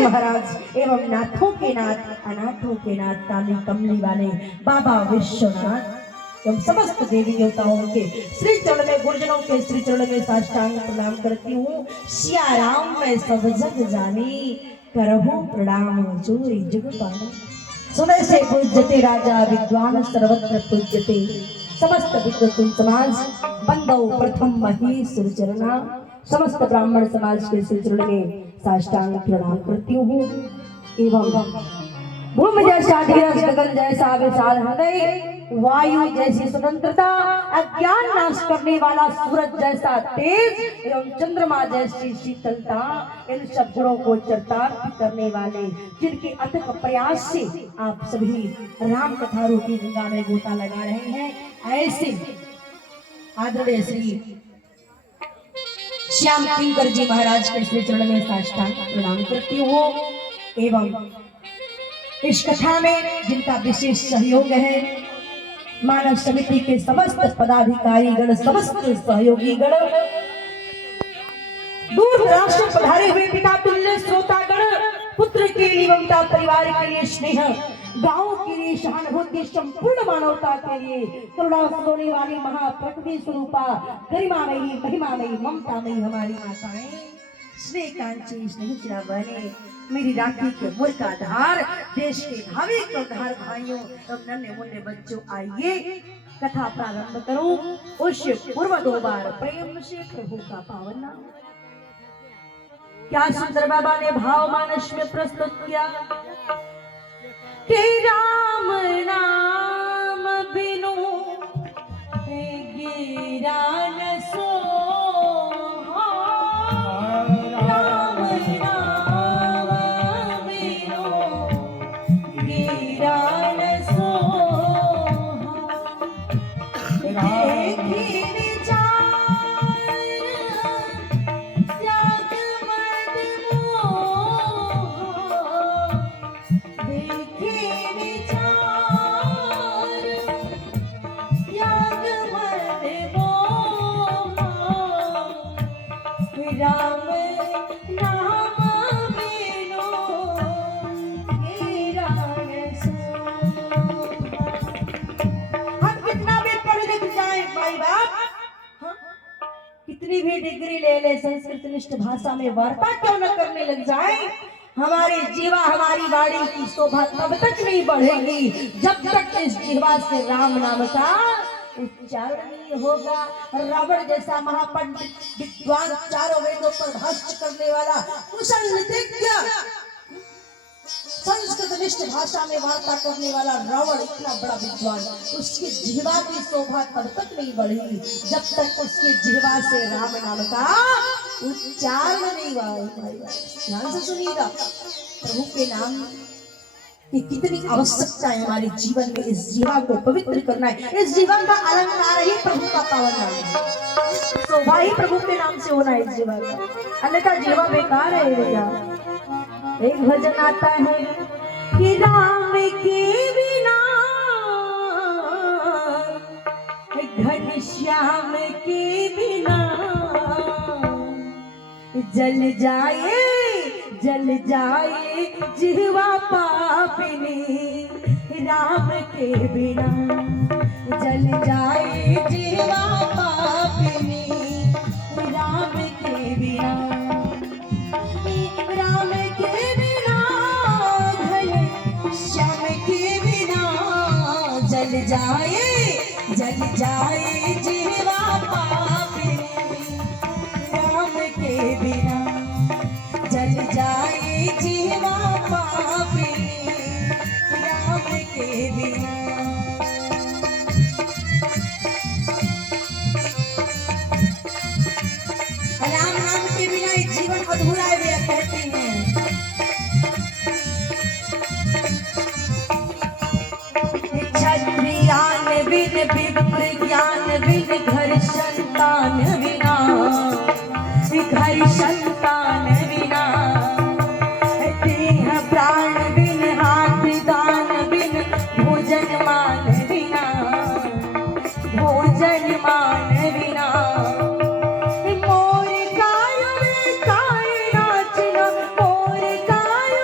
जी महाराज एवं नाथों के नाथ अनाथों के नाथ काली कमली वाले बाबा विश्वनाथ एवं समस्त देवी देवताओं के श्री चरण में गुरुजनों के श्री चरण में साष्टांग प्रणाम करती हूँ। सिया राम मैं सब जग जानी करहूँ प्रणाम जो जुग पाना। सुनय से पूज्यते राजा विद्वान सर्वत्र पूज्यते समस्त विद्वत समाज बंदव प्रथम महेश्वर चरणा समस्त ब्राह्मण समाज के श्री चरण में साष्टांग प्रणाम करती हूँ। एवं भूमि जैसा धीरज गगन जैसा विशाल हृदय वायु जैसी स्वतंत्रता अज्ञान नाश करने वाला सूरज जैसा तेज एवं चंद्रमा जैसी शीतलता इन सब गुणों को चरितार्थ करने वाले जिनके अथक प्रयास से आप सभी राम कथा रूपी गंगा में गोता लगा रहे हैं ऐसे आदरणीय श्री श्याम किंकर जी महाराज के श्री चरण में साष्टांग प्रणाम करती हूँ। एवं इस कथा में जिनका विशेष सहयोग है मानव समिति के समस्त पदाधिकारी गण समस्त सहयोगी गण दूर दराज से पधारे हुए पिता तुल्य श्रोतागण पुत्र के लिए ममता परिवार के लिए स्नेह गांव के लिए सहानुभूति संपूर्ण मानवता के लिए करुणा सुनने वाली महाप्रकृति स्वरूपा गरिमामयी महिमामयी ममतामयी हमारी माताएं स्नेह कांची स्नेह बने मेरी राखी के मूल का आधार देश के भावी करधार भाइयों और नन्हे मुन्ने बच्चों आइए कथा प्रारंभ करूं। उस पूर्व 2 बार प्रेम से प्रभु का पावन नाम क्या सुंदर बाबा ने भाव मानस में प्रस्तुत किया कि राम नाम बिनु गिरा न सो कितनी भी डिग्री ले ले संस्कृत निष्ठ भाषा में वार्ता क्यों न करने लग जाए हमारी जीवा हमारी वाणी की शोभा तब तक नहीं बढ़ेगी जब तक इस जीवा से राम नाम का उच्चारण नहीं होगा। रावण जैसा महापंडित विद्वान चारों वेदों पर भाष्य करने वाला कुशल नृत्यज्ञ संस्कृत निष्ठ भाषा में वार्ता करने वाला रावण इतना बड़ा विद्वान उसकी जिह्वा की शोभा तब तक नहीं बढ़ेगी जब तक उसके जिह्वा से राम नाम का उच्चारण नहीं होगा। ध्यान से सुनिएगा प्रभु के नाम की कितनी आवश्यकता है हमारे जीवन में। इस जीवा को पवित्र करना है। इस जीवन का अलंकार ही प्रभु का पावन नाम है। शोभा ही प्रभु के नाम से होना है इस जीवा का, अन्यथा जीवा बेकार है भैया। एक भजन आता है कि राम के बिना घनश्याम के बिना जल जाए जिह्वा पापिनी राम के बिना जल जाए जिह्वा पापिनी राम के बिना जल जाए जिह्वा पापिनी राम के बिना जल जाए जिह्वा पापिनी राम के बिना। राम नाम के बिना एक जीवन अधूरा है वे कहते हैं। बिन विप्र ज्ञान बिन घर संतान बिना घर संतान बिना देह प्राण बिन हाथ दान बिन भोजन मान बिना भोजन मान बिना मोर काय नाचना मोर काय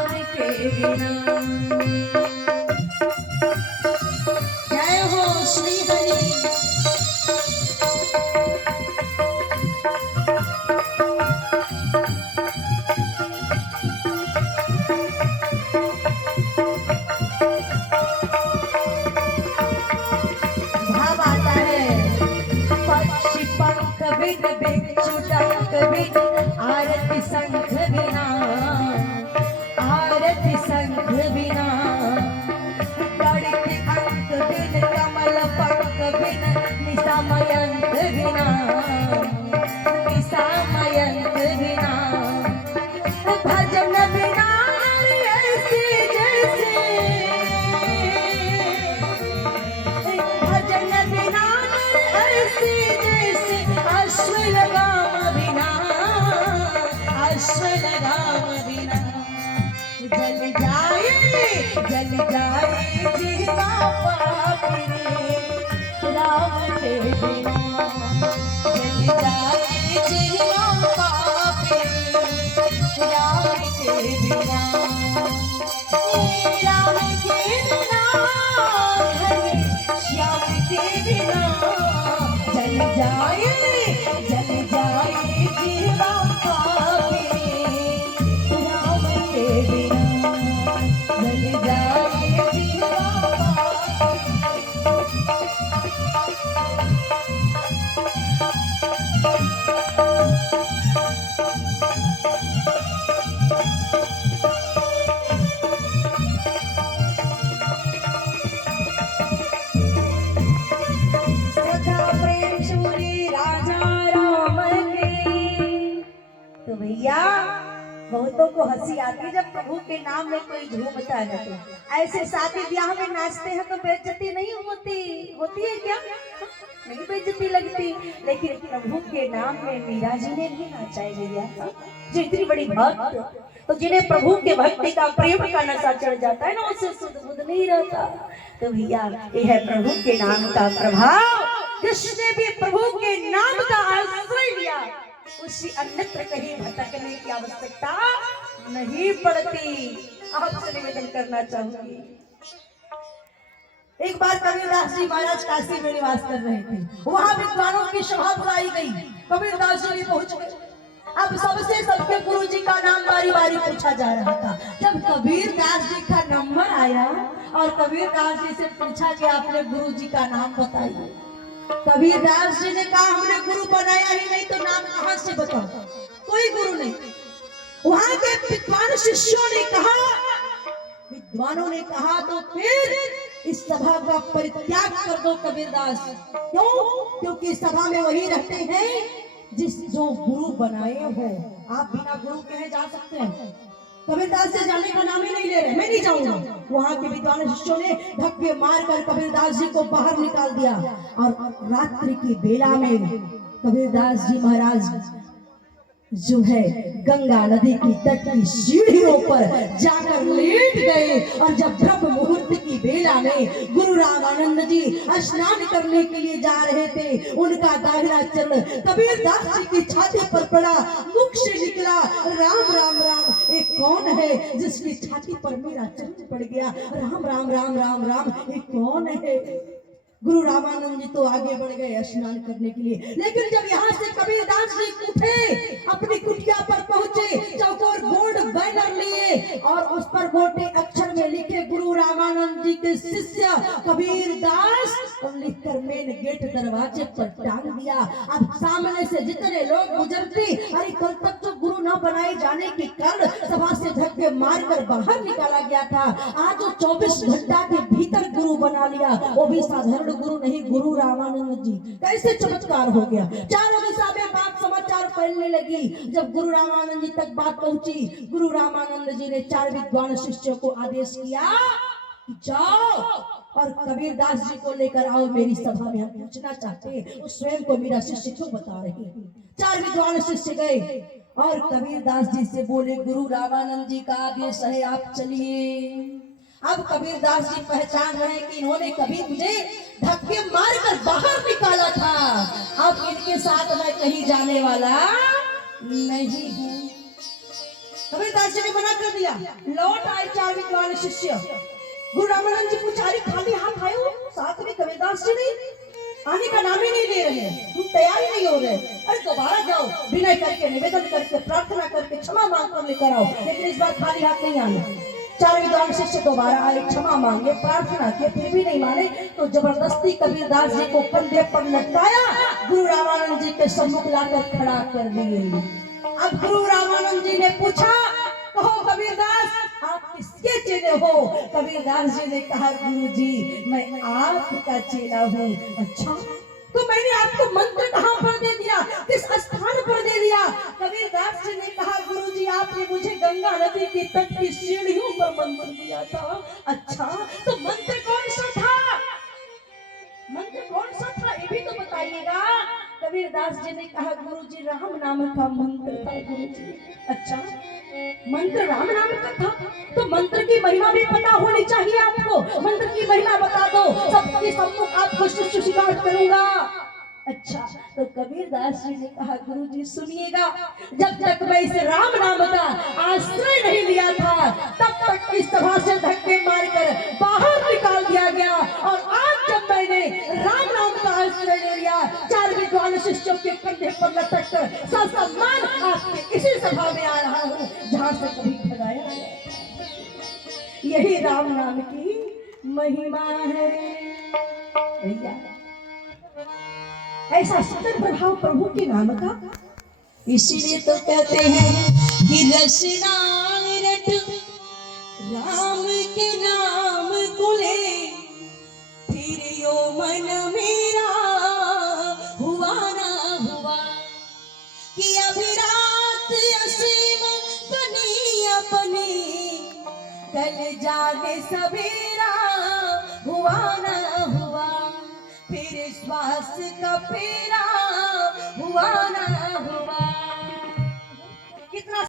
राम के बिना। जय हो श्री हरि। भाव आता है पक्षी पंख बिन भिक्षु डंक बिन आरती शंख बिना, आरती शंख बिना, गणित अंक बिन कमल पंख बिन निशा मयंक बिना, निशा मयंक बिना, भजन बिना ऐसे जैसे, भजन बिना ऐसे जैसे अश्व लगाम बिना, अश्व लगाम बिना। जल जाए जीवा पापी राम के बिना, जल जाए जीवा पापी राम के बिना, राम के बिना हरे श्याम के बिना। जल जाए जीवा पापी राम के बिना, जल जाए जीवा पापी। सदा प्रेम शूरी राजा राम के। तो भैया बहुतों को हंसी आती है जब प्रभु के नाम में कोई झूमता है। तो ऐसे शादी ब्याह में नाचते हैं तो बेइज्जती नहीं होती, होती है क्या? नहीं बेइज्जती लगती। लेकिन प्रभु के नाम में मीरा जी ने भी नाचा है भैया, जो इतनी बड़ी भक्त। तो जिन्हें प्रभु के भक्ति का प्रेम का नशा चढ़ जाता है ना, उससे सुध बुध नहीं रहता। तो भैया ये है प्रभु के नाम का प्रभाव। जिसने भी प्रभु के नाम का आश्रय लिया उसी अन्यत्र कहीं भटकने की आवश्यकता नहीं पड़ती। आपसे निवेदन करना चाहूंगी, एक बार कबीरदास जी महाराज काशी में निवास कर रहे थे। वहां विद्वानों की सभा बुलाई गई। कबीरदास जी भी पहुंच गए। अब सबसे सबके गुरु जी का नाम बारी बारी पूछा जा रहा था। जब कबीरदास जी का नंबर आया और कबीरदास जी से पूछा कि आपने गुरु जी का नाम बताइए, कबीरदास जी ने कहा हमने गुरु बनाया ही नहीं तो नाम कहां से बताओ, कोई गुरु नहीं। वहां के विद्वान शिष्यों ने कहा, विद्वानों ने कहा तो फिर इस सभा का परित्याग कर दो कबीरदास। क्यों? क्योंकि सभा में वही रहते हैं जो गुरु बनाए हो। आप बिना गुरु कहे जा सकते हैं, कबीरदास से जाने का नाम ही नहीं ले रहे। मैं नहीं जाऊंगा। वहां के विद्वान शिष्यों ने धक्के मारकर कबीरदास जी को बाहर निकाल दिया और रात्रि की बेला में कबीरदास जी महाराज जो है गंगा नदी की तट की सीढ़ियों पर जाकर लेट गए। और जब ब्रह्म मुहूर्त की बेला में गुरु रामानंद जी स्नान करने के लिए जा रहे थे, उनका दाहिना चरण कबीरदास जी की छाती पर पड़ा। मुख से निकला राम राम राम। एक कौन है जिसकी छाती पर मेरा चरण पड़ गया? राम राम राम राम राम। एक कौन है? गुरु रामानंद जी तो आगे बढ़ गए स्नान करने के लिए। लेकिन जब यहाँ से कबीरदास जी उठे, अपनी कुटिया पर पहुंचे, चौकोर बोर्ड बैनर लिए और उस पर मोटे अक्षर में लिखे गुरु रामानंद जी के शिष्य कबीरदास, और लिखकर मेन गेट दरवाजे पर टांग दिया। अब सामने से जितने लोग गुजरते, अरे कल तक तो गुरु न बनाए जाने के कारण सभा से धक्के मारकर बाहर निकाला गया था, आज जो 24 घंटा के भीतर गुरु बना लिया, वो भी साधारण गुरु नहीं, गुरु रामानंद जी। कैसे चमत्कार हो गया। चारों दिशा में बात समाचार फैलने लगी। जब गुरु रामानंद जी तक बात पहुंची, गुरु रामानंद जी ने 4 विद्वान शिष्यों को आदेश किया, जाओ और कबीरदास जी को लेकर आओ मेरी सभा में, हम पूछना चाहते हैं वो स्वयं को मेरा शिष्य क्यों बता रहे हैं। 4 विद्वान शिष्य गए और कबीरदास जी से बोले, गुरु रामानंद जी का आदेश है, आप चलिए। अब कबीरदास जी पहचान रहे कि इन्होंने कभी मुझे धक्के मारकर बाहर निकाला था, अब इनके साथ मैं कहीं जाने वाला नहीं हूँ। कबीरदास जी ने मना कर दिया। लौट आए 4 विद्वान शिष्य। गुरु रामानंद जी पुजारी खाली हाथ आए हो, साथ में कबीरदास जी नहीं आने का नाम ही नहीं ले रहे हैं, तुम तैयार ही नहीं हो रहे। अरे दोबारा जाओ, विनय करके, निवेदन करके, प्रार्थना करके, क्षमा मांग कर लेकर आओ, लेकिन इस बार खाली हाथ नहीं आना। 4 विद्वान शिष्य दोबारा आए, क्षमा मांगे, प्रार्थना किए, फिर भी नहीं माने तो जबरदस्ती कबीरदास जी को कंधे पर लटकाया, गुरु रामानंद जी के सम्मुख लाकर खड़ा कर दिए। अब गुरु रामानंद जी ने पूछा, कहो कबीरदास आप किसके चेले हो? कबीरदास जी ने कहा, गुरु जी मैं आपका चेला हूँ। अच्छा, तो मैंने आपको मंत्र कहाँ पर दे दिया, किस स्थान पर दे दिया? कबीरदास जी ने कहा, गुरु जी आपने मुझे गंगा नदी के तट की सीढ़ियों पर मंत्र दिया था। अच्छा, तो मंत्र कौन सा था? मंत्र कौन सा था ये भी तो बताइएगा। कबीरदास जी ने कहा, गुरु जी राम नाम का मंत्र था गुरु जी। अच्छा, मंत्र राम नाम का था, तो मंत्र की महिमा भी पता होनी चाहिए आपको। मंत्र की महिमा बता दो, सबके सम्मुख आपको शिष्य स्वीकार करूंगा। अच्छा, तो कबीरदास जी ने कहा, गुरु जी सुनिएगा, जब तक मैं इस राम नाम का आश्रय नहीं लिया था, तब तक इस सभा से धक्के मारकर बाहर निकाल दिया गया, और आज जब मैंने राम नाम का आश्रय ले लिया, 4 विद्वान शिष्यों के कंधे पर लटक कर ससम्मान आपके इसी सभा में आ रहा हूँ जहाँ से कभी ठगाया गया। यही राम नाम की महिमा है भैया। ऐसा सतत प्रभाव प्रभु के नाम का, इसीलिए तो कहते हैं कि रचना रट राम के नाम को ले, फिर यो मन मेरा हुआ ना हुआ, कि अभिरात असीम बनी अपनी, कल जाने सवेरा हुआ ना हुआ, फिर श्वास का फेरा हुआ ना हुआ,